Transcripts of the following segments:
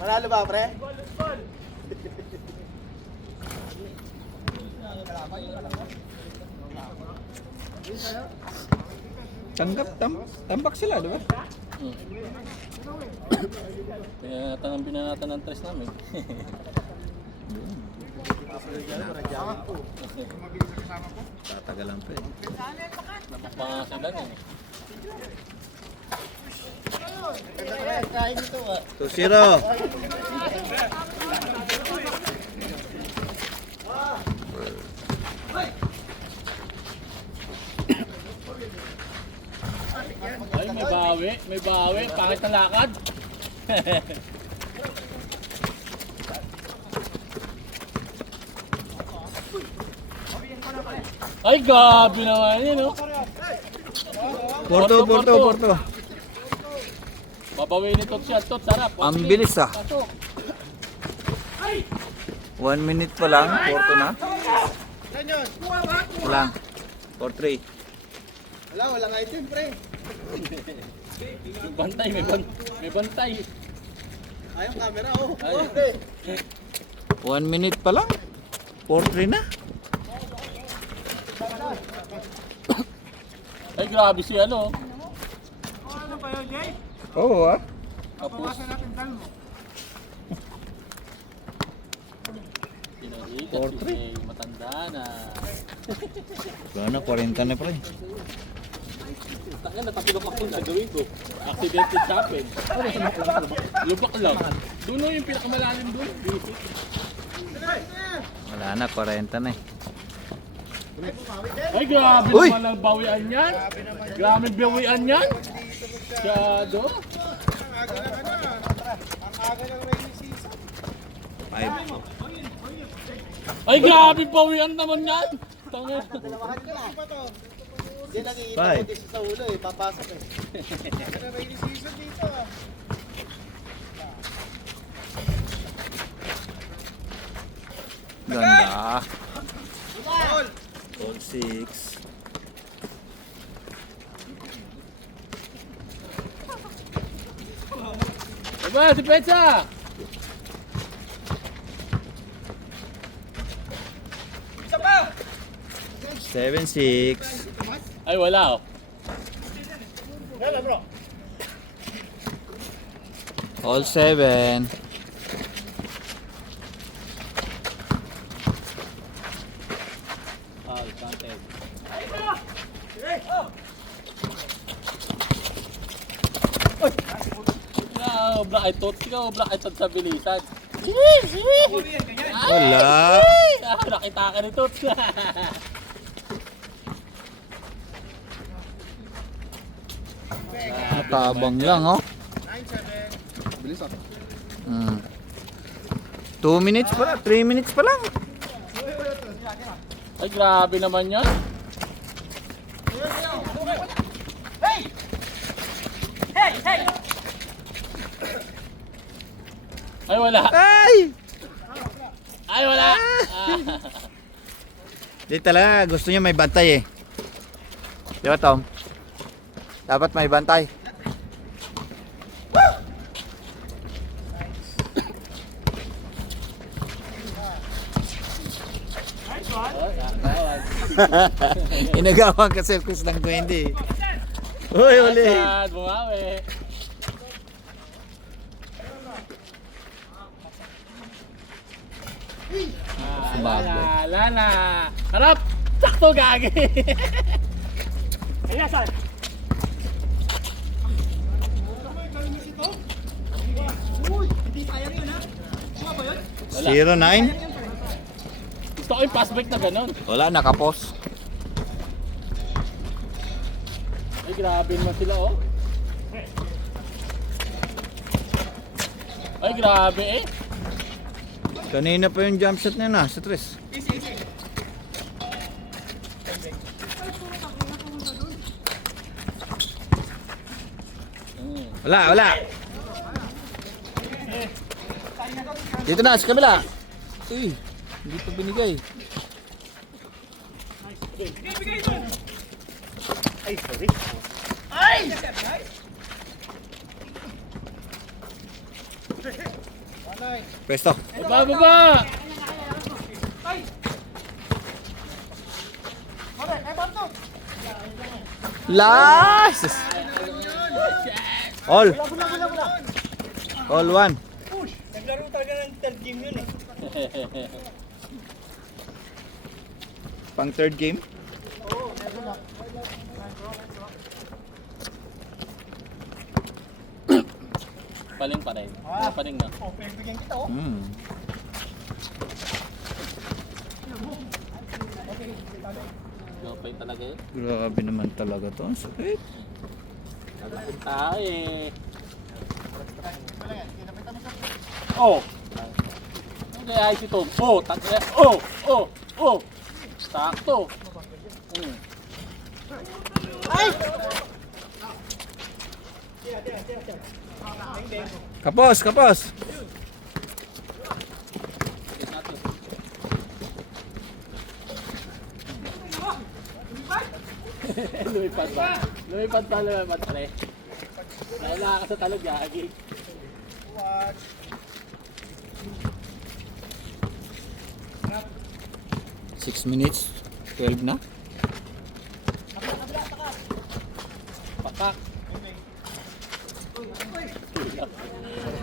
Manalo ba, pre? Tanggap, tambak sila, di ba? Kaya tanggapin na natin ang tres namin. Tatagalan pa eh. Napapangasalan eh. 2-0. Ay, may bawi, pangit na lakad. Ay, gabi naman yun, no? Porto. Babawin ni Tot siya, Tot, sarap. Ang bilis ah. Pasok. 1 minute pa lang, Porto na. Lang. 4-3. Walang item, pre. May bantay, may bantay. Ayong camera, oh. Ay. 1 minute pa lang. 4-3 na. Ay, grabe si ano. Oo ah. Tapos. Pinag-iikat si matanda na. Wala na, 40 na pa rin. Takyan, natapilok ako sa gawin ko. Accidental happen. Lubak lang. Doon yung pinakamalalim doon. Wala na, 40 na eh. Ay, grabe Uy! naman ang bawian yan. Grabe ang bawian yan. Siyado. Five. Ay, grabe bawian naman yan. Tangin. Dalawahan ka na. Yan ang iita Five. ko dito sa ulo eh. Papasok eh. Ganda. Goal 6. Diba, si Petsa? 7-6. Ay, wala oh. All 7. Ah, counted. Black eye tot. Ikaw, black eye tot sa bilisan. Wala. Nakita ka ni Tot. Tabang lang oh. 9-7. Bilis ako. 2 minutes pa lang, 3 minutes pa lang. Ay, grabe naman yan. Ay, wala. Ay! Ay, wala. Di talaga, gusto niya may bantay eh. Di ba Tom? Dapat may bantay. Inagawa ka circus ng Gwendy. Uy, uli. Asad, bumawi. Sumabay. Lana. Harap. Sakto, gagi. Ay, Asad. Wala. 0-9. Gusto ko yung pass break na gano'n. Wala, nakapos. Ay, grabe naman sila, oh. Ay, grabe eh. Kanina pa yung jump shot niya na, sa 3. Wala. Dito na, sa kabila. Uy, hindi pa binigay. Ay, sorry. Pwesto. Baba, baba! Last! All. All one. Naglaro talaga ng third game yun eh. Pang third game. Paling pa rin. Paling na. Oh, pinagbigyan kita oh. Hmm. Gopay talaga yun. Grabe naman talaga to. Ang sakit. Nagapin tayo eh. Oh! Hindi ayos ito. Oh! Takya. Oh! Oh! Oh! Sakto. Kapos, kapos. Lumipad ba? Lumipad pa, lumipad pa rin. Wala ka sa talog, yagi. What? 6 minutes. 12 na. Pakak.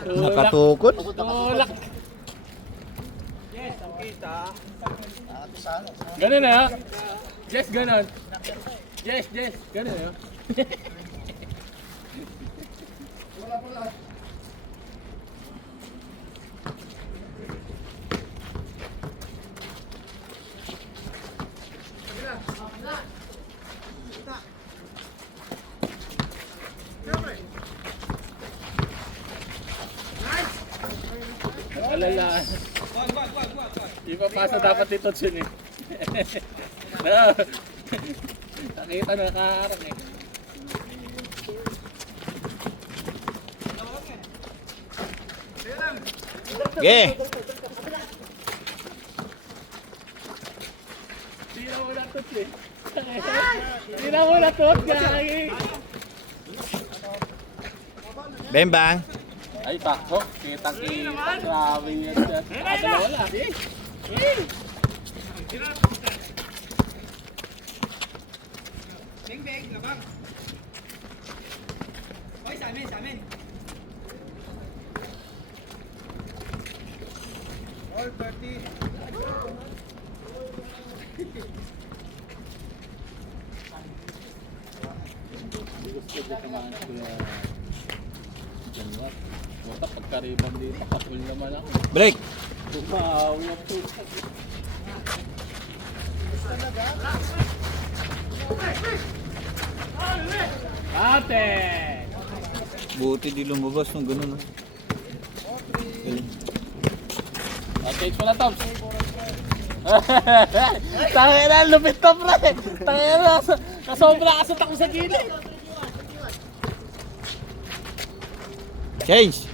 Nakatukod. Tulak. Yes, ang kita. Sana. Ganun na. Yes, ganun. Yes, yes. Ganun na. Alala. Ipapasa dapat dito yun eh. No. Nakita na nakaharap eh. Okay. Tira mo na tot eh. Tira mo na tot, gagi. Bembang. Ay, takbo. Kitang-kita. Grabe yan siya. Dalawa lang. Beng, beng, labang. Hoy, sa amin, sa amin. All 30. Gusto ko naman sila. Janwat. Bota pagkaribang dito. Katul naman ako. Break. Tumawi ang puta. Ate! Buti di lumabas ng ganun. Okay, ko na Toms. Tangin na, lupit to pre. Tangin na, kasobra ka sa takbo sa gilid. Change.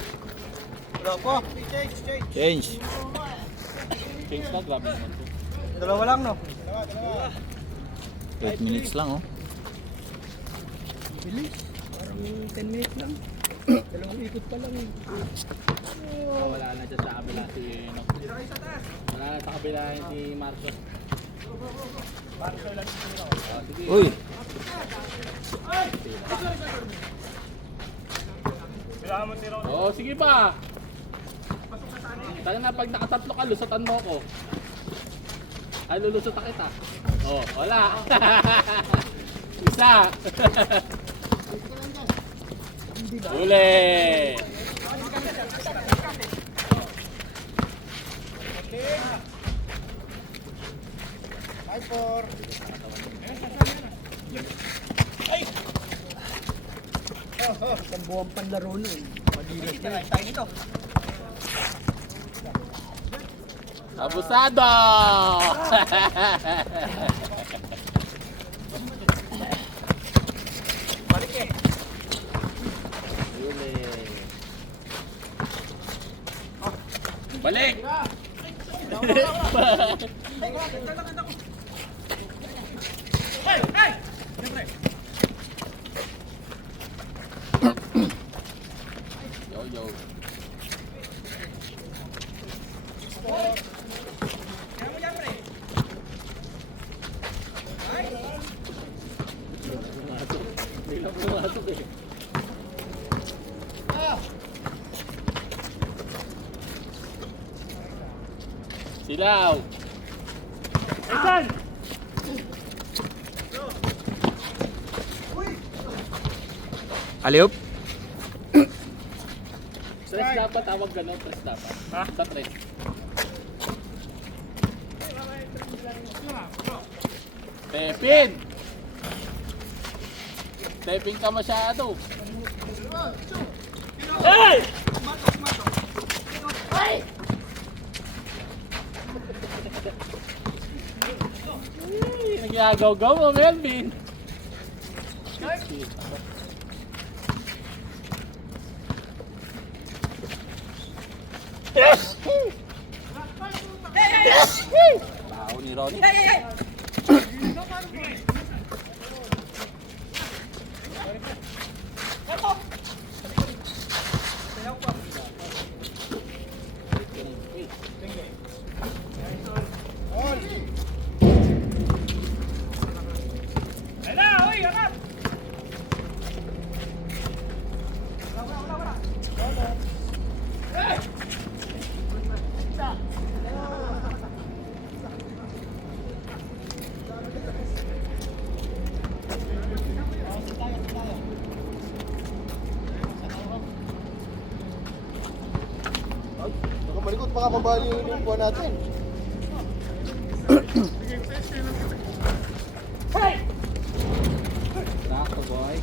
Wala po. Change, change. Change. Change na, grabe naman to. Dalawa lang, no? Dalawa. 8 minutes lang oh. Bilis. Parang 10 minutes lang. Dalawang ikot pa lang eh. Wala na dyan sa kabila si wala na sa kabila si Marcos. Sige. Uy. Oo, sige pa. Tayo na pag nakatatlo ka, lusatan mo ko. Ay, lulusot na kita. Oh, wala. Isa. Uli. Hi, for. Isang buwang panlaro nun. Madilas na. Tayo nito. Abusado! Balik eh. Uli. Balik! Yo, yo. Silaw. Asan? Aliop. Tres dapat, tawag gano'n. Tres dapat. Ha? Sa tres. Tepin! Tepin ka masyado. Hey! Nagyagaw-gaw mo, Melvin. Tao ni Ronnie. Baka malikot, baka mabali yung buwan natin. Nako, boy.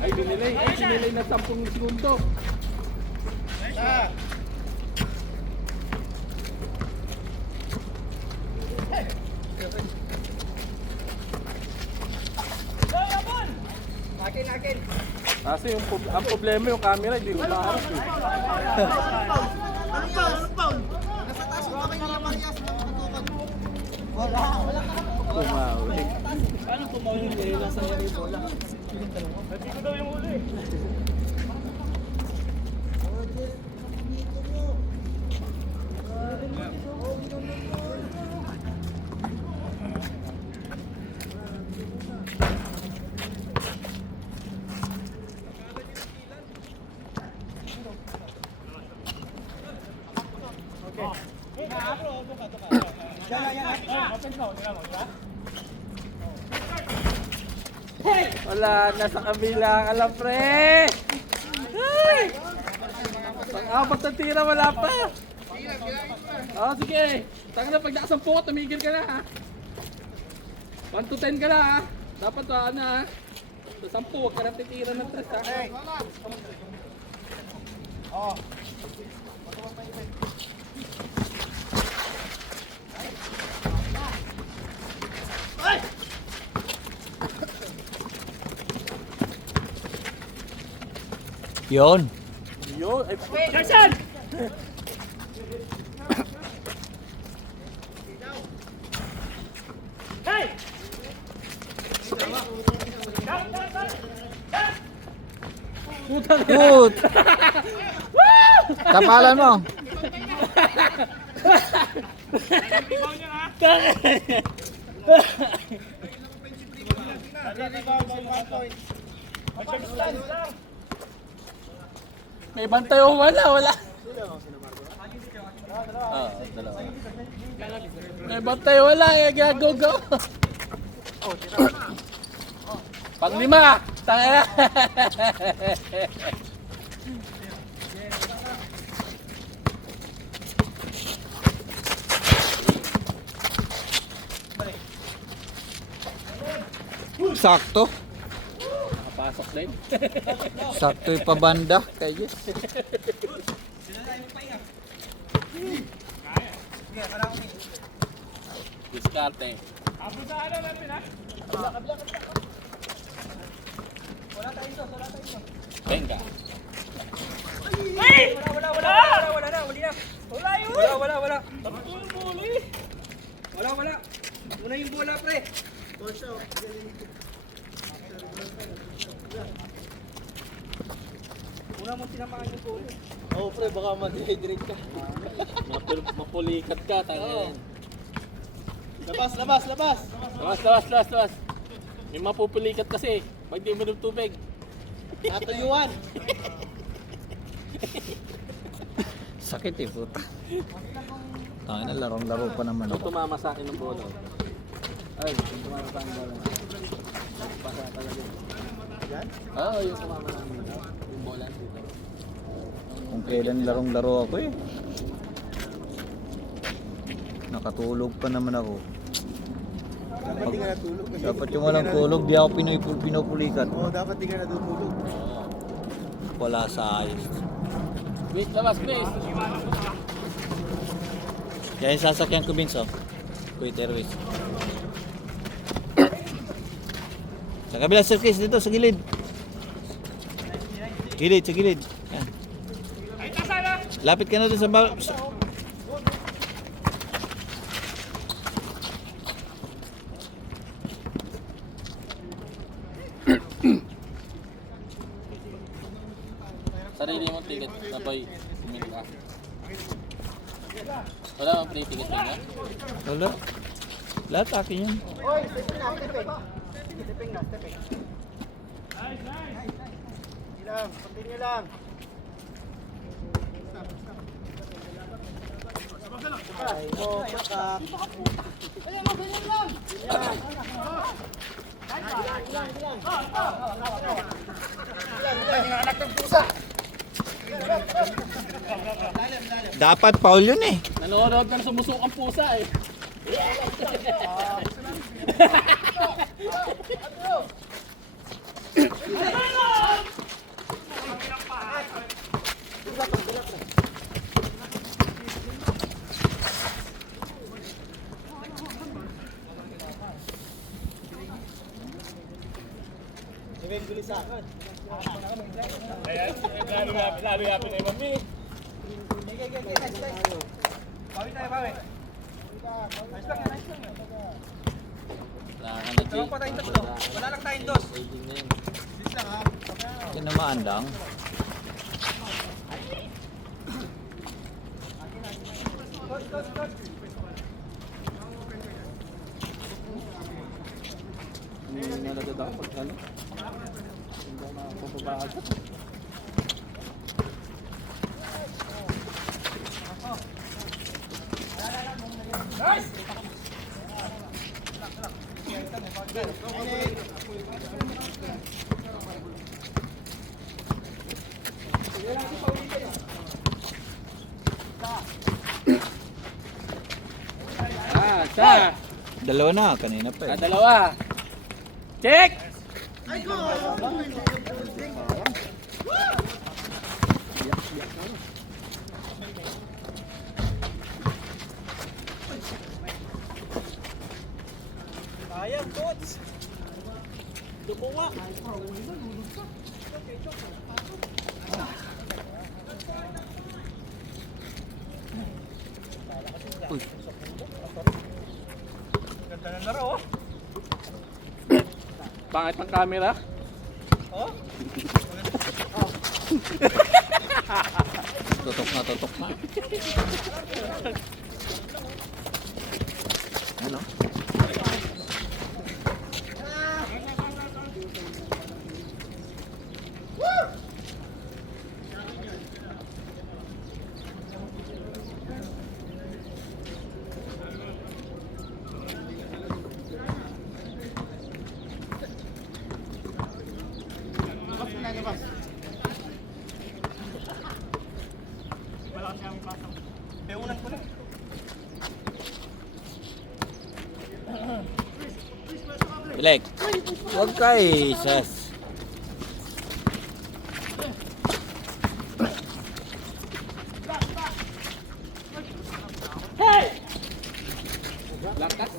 Ay, dinilay. Ay, dinilay na 10 segundo. Akin. Kasi ang problema yung camera, hindi ko maharap eh. Tumawi. Paano tumawin yung nila? Nasa nila yung bola? Hindi ko daw yung uli. Wala, nasa kabila ka lang, pre! Ay! Pang-apat na tira, wala pa! Oh, sige! Tanga na, pag nakasampu ka, tumigil ka na, ha? 1 to 10 ka na, ha? Dapat, ano, ha? Sa 10, huwag ka na titira ng 3, ha? Yun. Yun, ay, Gerson! Hey! Good. Kapalan mo. may bantay o wala, wala. Dalawa. May bantay o wala, eh, gago-go. Pang-5, tanga. Sakto. Nakapasok din. Sakto yung pabanda kay Jess. Diskarte. Venga. Wala. Una yung bola, pre. Una mo tinamaan yung bola. Oo, pre, baka ma-dehydrate ka. Mapulikat ka, tanga yan. Labas! Lawas. May mapupulikat kasi. Pag di mo ng tubig. Sakit eh, puta. Tangin na, larong-laro pa naman Ito ako. tumama sa akin ng bola. Ay, yung tumama sa akin ng bola. Pasa talaga. Yan? Oo, yung tumama ng bola. Yung bola dito. Kung kailan larong-laro ako eh. Nakatulog pa naman ako. Dapat di ka natulog. kasi Dapat yung di ka walang na- tulog, di ako pinupulikat. Oo, dapat di ka natutulog. Wala sa ayos. Wait, labas, please. Kaya yung sasakyan ko, Vince, oh. Kuwait Airways. Sa kabila, staircase dito, sa gilid. Gilid, sa gilid. Yan. Lapit ka na doon sa... Sarili mong ticket na boy. Bumili ka. Wala bang free ticket na? Wala. Lahat akin yan. Oy, stepping na, stepping. Stepping na, stepping. Hindi lang, continue lang. Ay, mo, patak. Dapat foul yun eh. Nanonood ka na sumusukang pusa eh. Wala lang tayong dos. Tinamaan lang. Hindi na nagdadaan pag ano. Hindi na mapapabahag. Sa Dalawa na, kanina pa eh. dalawa. Check! Sayang, coach. Dumunga. Uy. Ganda na laro, oh. Pangit ng camera. Oh? Tutok na, tutok na. Ano? Peunan ko lang. Bilek. Huwag ka eh, sas. Lakas.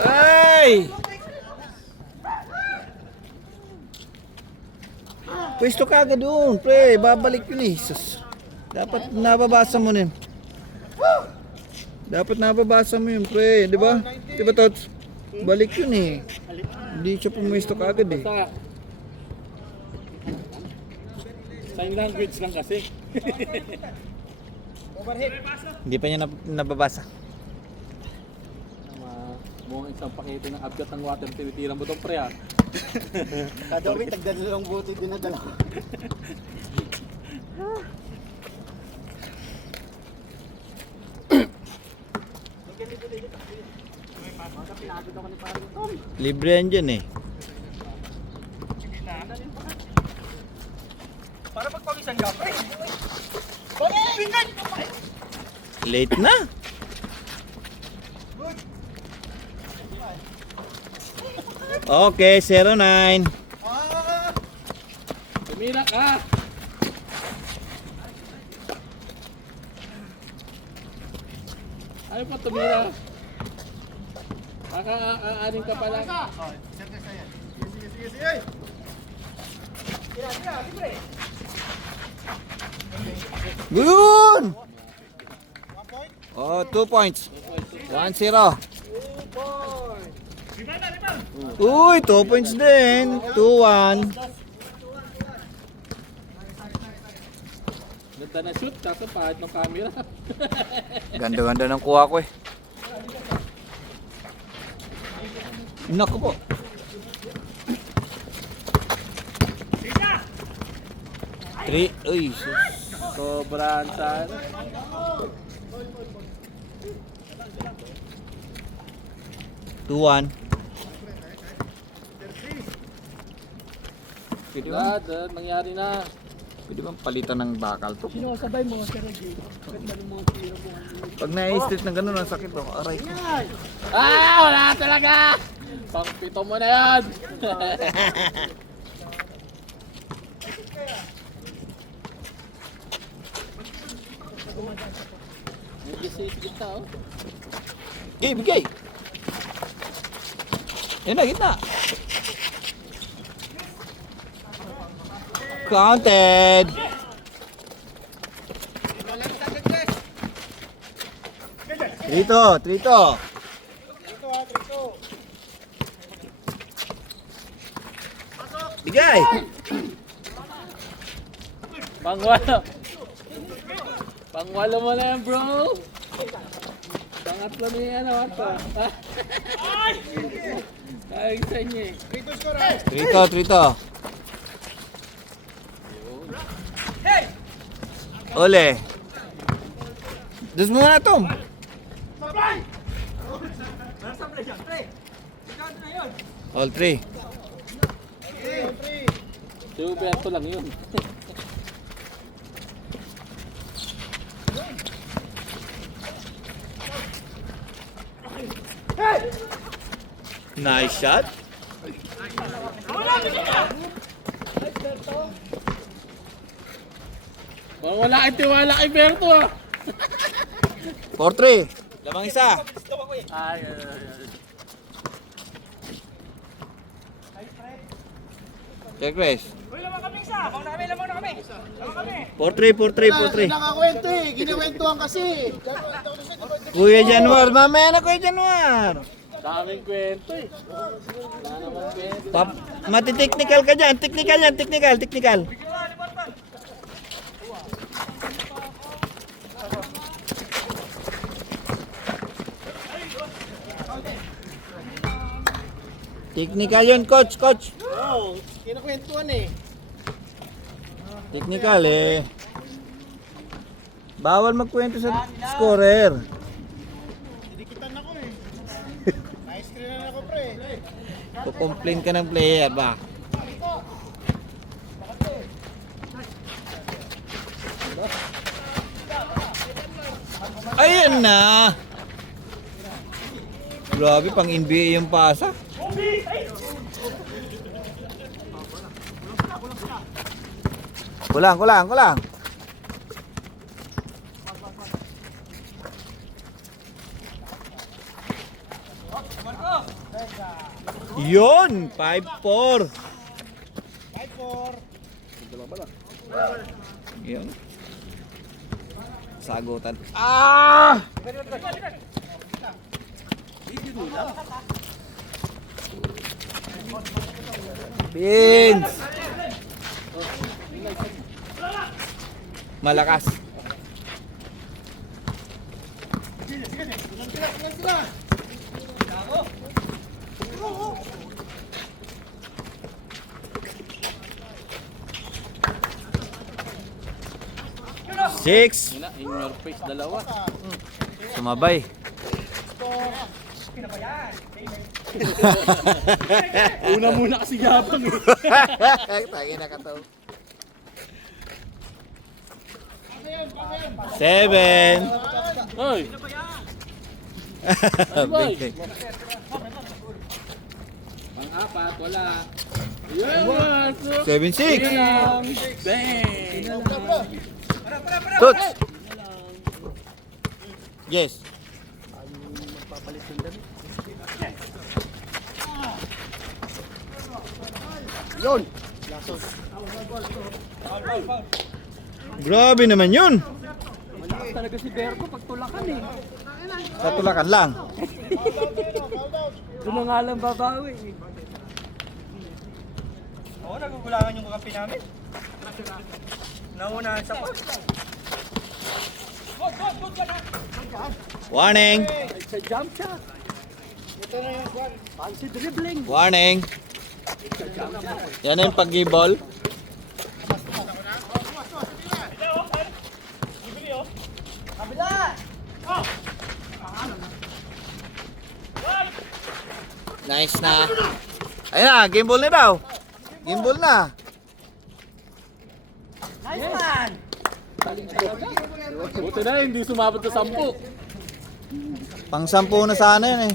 Ay! Pwesto ka agad doon, pre. Babalik yun eh. Sus. Dapat nababasa mo yun. Dapat nababasa mo yun, pre. Di ba? Di ba, Tots? Balik yun eh. Hindi siya pumwesto ka agad eh. Basta sign language lang kasi. Hindi pa niya nababasa. Mukhang isang pakete ng abgat ng water tinitira mo itong pre ah. Kada uwi, tagdadalawang buti din na dalawa. Libre yan dyan eh. Para pagpawisan ka, pre. Late na. Okay, 09. Tumira ka. Ayaw pa tumira. Kaka-aanin ka pala. Yun! Oh, 2 points. 1-0. Uy, 2 points din. 2-1. Ganda na shoot, kaso pahit ng camera. Ganda-ganda ng kuha ko eh. Naku po. Three. Uy, sus. Sobrang saan. Tuwan. Pwede ba? Wala, nangyari na. Pwede bang palitan ng bakal to? Sino sabay mo, Sir Reggie? Bakit ba ng mga tira mo? Pag na-street ng ganun, ang sakit to. Aray ko. Ah, wala talaga! Pangpito mo na yan! Medyo sa gitna oh. Bigay, bigay. Yan na, gitna. Counted. Trito. Bigay. Pangwalo. Pangwalo mo na yan bro. Pangatlo na yan ano ito. Ay, sa inyo eh. Trito. Ole. Dus muna Tom. All three. Si Uberto lang yun. Nice shot. Wala kang tiwala kay Berto ah. 4-3. Lamang isa. Ay. Check race. Lamang na kami. 4-3. Nakakwento eh, kiniwentuhan kasi. Kuya Januar, mamaya na Kuya Januar. Daming kwento eh. Wala naman kwento. Mati-technical ka dyan. Technical. Technical yun, coach. Oo, kinakwentuhan eh. Technical eh. Bawal magkwento sa scorer. Didikitan ako eh. Na-screen na ako pre. Kukomplain ka ng player ba? Ayan na. Grabe, pang NBA yung pasa. Kulang. Yun, 5-4. 5-4. Yun. Sagutan. Ah! Pins. Malakas. Six. Yun na, in your face dalawa. Sumabay. Una muna kasi gabang eh. Tangin na kataw. 7. Hoy! Big thing. Pang-apat, wala. Yun! 7-6. Bang! Bang! Toots. Yes. Yun. Grabe naman yun. Malakas talaga si Berko pag tulakan eh. Sa tulakan lang. Doon na nga lang babawi eh. Oo, nagugulangan yung kakampi namin. Naunahan sa post. Warning. Sa jump shot. Fancy dribbling. Warning. Yan yung pag-gibol. Nice na. Ayun na, game ball na daw. Game ball na. Nice man! Buti na, hindi sumabot sa 10. Pang 10 na sana yun eh.